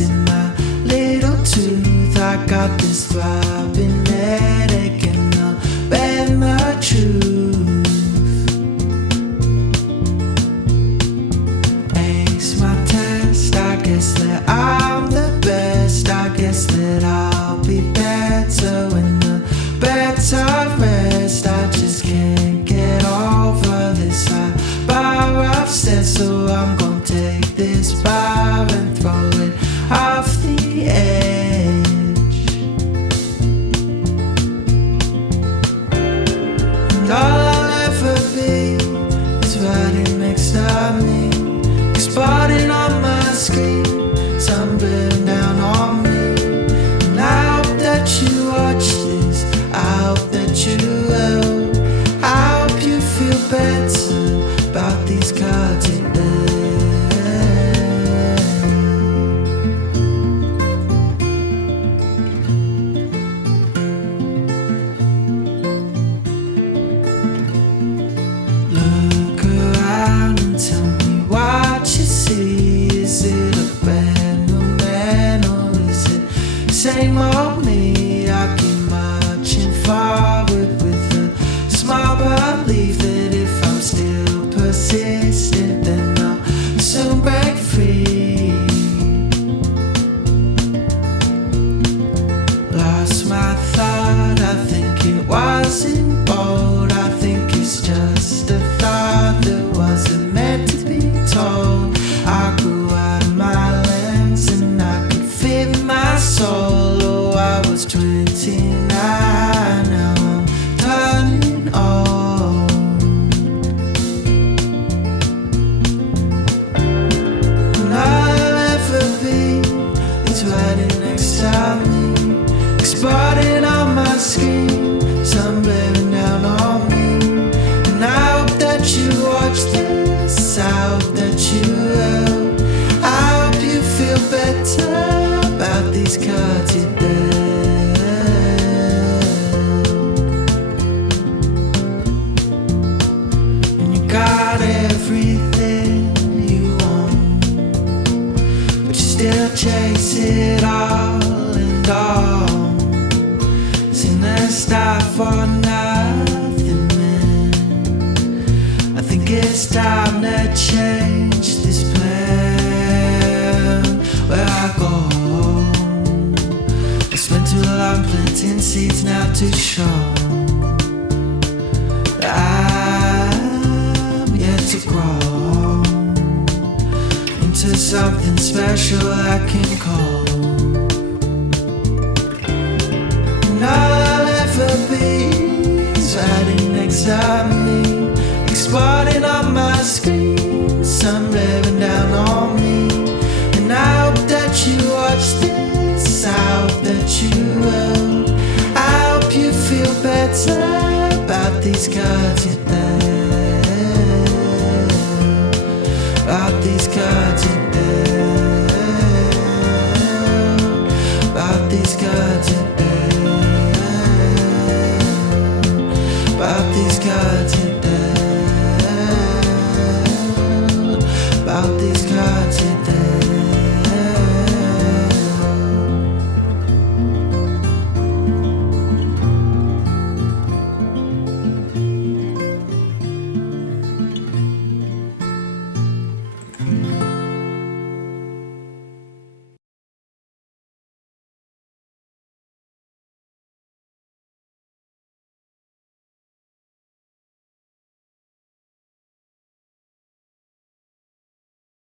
in my little tooth. I got this throbbing headache and I'll bear the truth. Ace my test, I guess that I'm the best. I guess that I'll be better when the better rest. I just can't get over this bar upstairs, so I'm gonna take this bar and throw it off the edge. And all I'll ever be is riding next to me, exploding on my screen, tumbling down on me. And I hope that you watch this, I hope that you will. I hope you feel better about these cards in there. Look around and tell me what you see. Is it a brand new man or is it same old me? I keep marching forward with a small belief that if I'm still persistent, then I'll soon break free. Lost my thought, I think it wasn't bold. I think it's just a thought that wasn't meant to be told. I grew out of my lens and I could fit my soul. Oh, I was 29, now I'm turning old. And all I'll ever be is riding next to me, exploding on my screen, sun bearing down on me. And I hope that you watch this, I hope that you will. I hope you feel better about these cards you dealt. And you got everything you want, but you still chase it all and all. Seen that stop for nothing, man. I think it's time to change this plan. Where I go, I spent too long planting seeds now to show that I'm yet to grow into something special I can call. And all I'll ever be is riding next to me, exploding on my screen, sun bearing down on me. And I hope that you watch this, I hope that you will. I hope you feel better about these cards you dealt, about these cards you dealt, about these cards you dealt, about these cards you dealt, about these